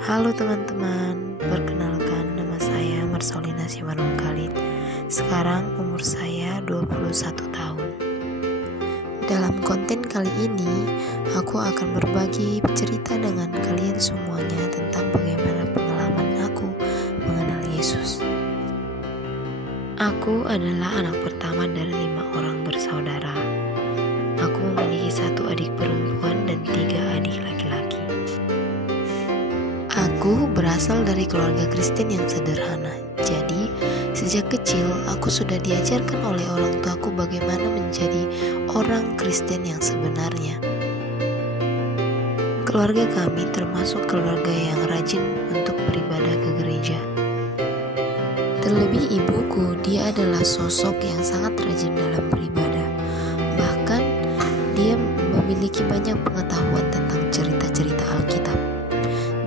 Halo teman-teman, perkenalkan nama saya Marsolina Simanung Khalid. Sekarang umur saya 21 tahun. Dalam konten kali ini, aku akan berbagi cerita dengan kalian semuanya tentang bagaimana pengalaman aku mengenal Yesus. Aku adalah anak pertama dari 5 orang bersaudara. Aku memiliki 1 adik perempuan dan 3 adik laki-laki. Aku berasal dari keluarga Kristen yang sederhana. Jadi, sejak kecil aku sudah diajarkan oleh orang tuaku bagaimana menjadi orang Kristen yang sebenarnya. Keluarga kami termasuk keluarga yang rajin untuk beribadah ke gereja. Terlebih ibuku, dia adalah sosok yang sangat rajin dalam beribadah. Bahkan, dia memiliki banyak pengetahuan tentang cerita-cerita Alkitab.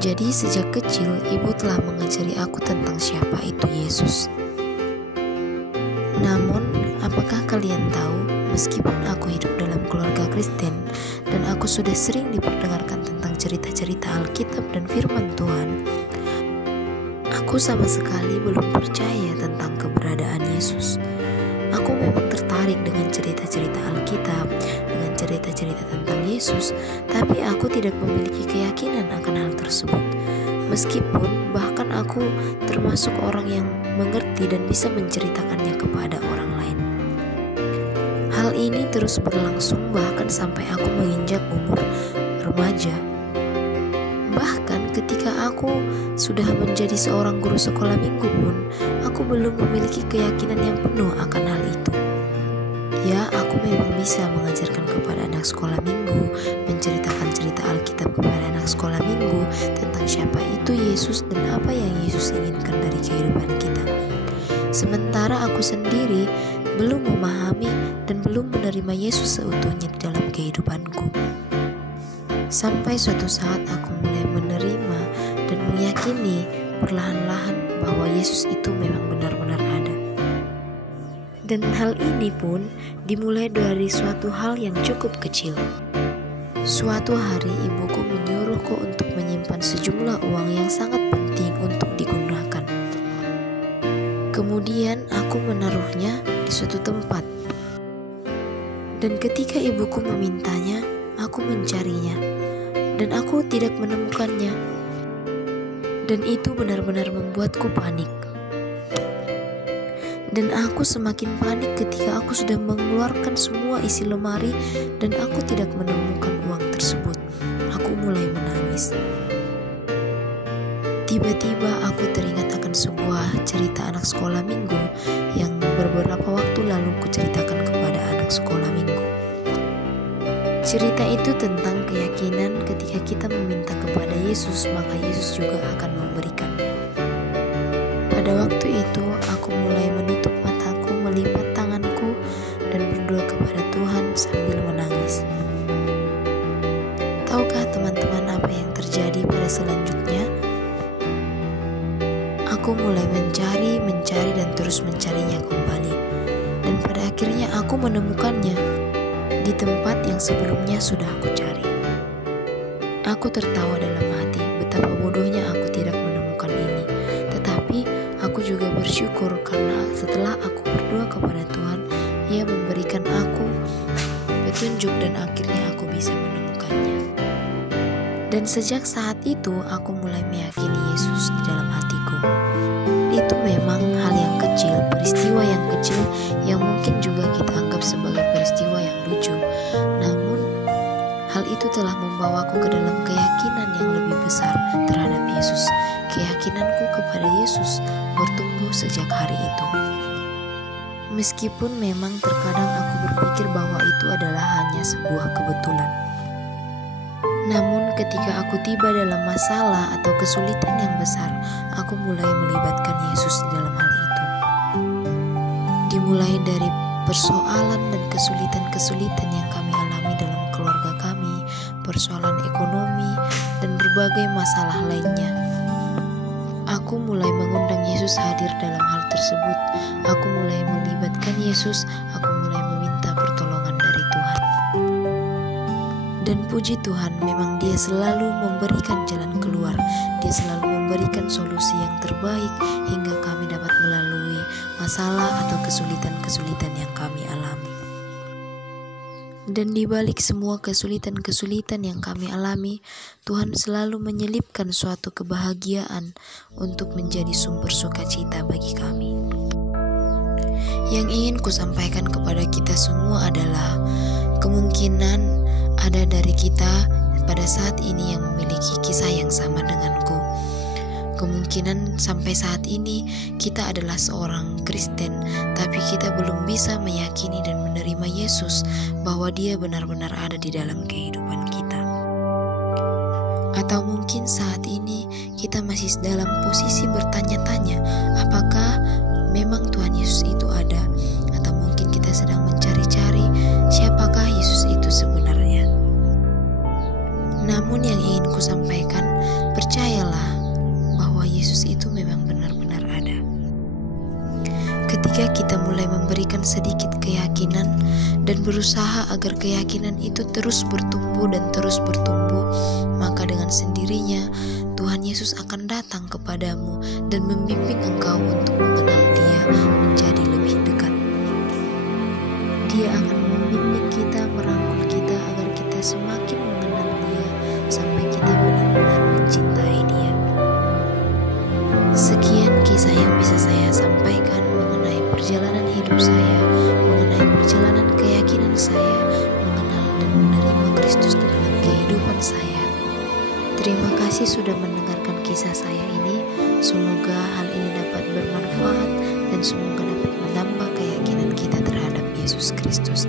Jadi sejak kecil ibu telah mengajari aku tentang siapa itu Yesus. Namun, apakah kalian tahu, meskipun aku hidup dalam keluarga Kristen dan aku sudah sering diperdengarkan tentang cerita-cerita Alkitab dan firman Tuhan, aku sama sekali belum percaya tentang keberadaan Yesus. Aku memang tertarik dengan cerita-cerita Alkitab, dengan cerita-cerita tentang Yesus, tapi aku tidak memiliki keyakinan akan hal tersebut. Meskipun bahkan aku termasuk orang yang mengerti dan bisa menceritakannya kepada orang lain. Hal ini terus berlangsung bahkan sampai aku menginjak umur remaja. Bahkan ketika aku sudah menjadi seorang guru sekolah minggu pun, aku belum memiliki keyakinan yang penuh akan hal itu. Ya, aku memang bisa mengajarkan kepada anak sekolah minggu, menceritakan cerita Alkitab kepada anak sekolah minggu tentang siapa itu Yesus dan apa yang Yesus inginkan dari kehidupan kita. Sementara aku sendiri belum memahami dan belum menerima Yesus seutuhnya di dalam kehidupanku. Sampai suatu saat aku mulai menerima dan meyakini perlahan-lahan bahwa Yesus itu memang benar-benar ada. Dan hal ini pun dimulai dari suatu hal yang cukup kecil. Suatu hari ibuku menyuruhku untuk menyimpan sejumlah uang yang sangat penting untuk digunakan. Kemudian aku menaruhnya di suatu tempat. Dan ketika ibuku memintanya, aku mencarinya. Dan aku tidak menemukannya. Dan itu benar-benar membuatku panik. Dan aku semakin panik ketika aku sudah mengeluarkan semua isi lemari dan aku tidak menemukan uang tersebut. Aku mulai menangis. Tiba-tiba aku teringat akan sebuah cerita anak sekolah minggu yang beberapa waktu lalu kuceritakan kepada anak sekolah minggu. Cerita itu tentang keyakinan ketika kita meminta kepada Yesus, maka Yesus juga akan memberikannya. Pada waktu itu, aku mulai menutup mataku, melipat tanganku, dan berdoa kepada Tuhan sambil menangis. Tahukah teman-teman apa yang terjadi pada selanjutnya? Aku mulai mencari dan terus mencarinya kembali. Dan pada akhirnya aku menemukannya di tempat yang sebelumnya sudah aku cari. Aku tertawa dalam hati, betapa bodohnya aku tidak menemukan ini. Tetapi aku juga bersyukur karena setelah aku berdoa kepada Tuhan, Ia memberikan aku petunjuk dan akhirnya aku bisa menemukannya. Dan sejak saat itu aku mulai meyakini Yesus di dalam hatiku. Itu memang hal yang kecil, peristiwa yang kecil yang mungkin juga kita anggap sebagai peristiwa yang lucu. Namun, hal itu telah membawaku ke dalam keyakinan yang lebih besar terhadap Yesus. Keyakinanku kepada Yesus bertumbuh sejak hari itu. Meskipun memang terkadang aku berpikir bahwa itu adalah hanya sebuah kebetulan. Namun ketika aku tiba dalam masalah atau kesulitan yang besar, aku mulai melibatkan Yesus di dalam hal itu. Dimulai dari persoalan dan kesulitan-kesulitan yang kami alami dalam keluarga kami, persoalan ekonomi, dan berbagai masalah lainnya. Aku mulai mengundang Yesus hadir dalam hal tersebut. Aku mulai melibatkan Yesus, aku mulai meminta pertolongan dari Tuhan. Dan puji Tuhan, memang Dia selalu memberikan jalan keluar. Dia selalu memberikan solusi yang terbaik hingga kami dapat melalui masalah atau kesulitan-kesulitan yang kami alami. Dan di balik semua kesulitan-kesulitan yang kami alami, Tuhan selalu menyelipkan suatu kebahagiaan untuk menjadi sumber sukacita bagi kami. Yang ingin kusampaikan kepada kita semua adalah kemungkinan ada dari kita pada saat ini yang memiliki kisah yang sama denganku. Kemungkinan sampai saat ini kita adalah seorang Kristen, tapi kita belum bisa meyakini dan menerima Yesus bahwa Dia benar-benar ada di dalam kehidupan kita. Atau mungkin saat ini kita masih dalam posisi bertanya-tanya, apakah memang Tuhan Yesus itu ada? Atau mungkin kita sedang mencari-cari siapakah Yesus itu sebenarnya. Namun yang ingin kusampaikan, percayalah bahwa Yesus itu memang benar-benar ada. Ketika kita mulai memberikan sedikit keyakinan dan berusaha agar keyakinan itu terus bertumbuh dan terus bertumbuh, maka dengan sendirinya Tuhan Yesus akan datang kepadamu dan membimbing engkau untuk mengenal Dia menjadi lebih dekat. Dia akan membimbing kita, merangkul kita agar kita semakin mengenal Dia sampai kita benar-benar mencintai Dia. Sekian kisah yang bisa saya sampaikan mengenai perjalanan hidup saya, mengenai perjalanan keyakinan saya, mengenal dan menerima Kristus di dalam kehidupan saya. Terima kasih sudah mendengarkan kisah saya ini. Semoga hal ini dapat bermanfaat dan semoga dapat menambah keyakinan kita terhadap Yesus Kristus.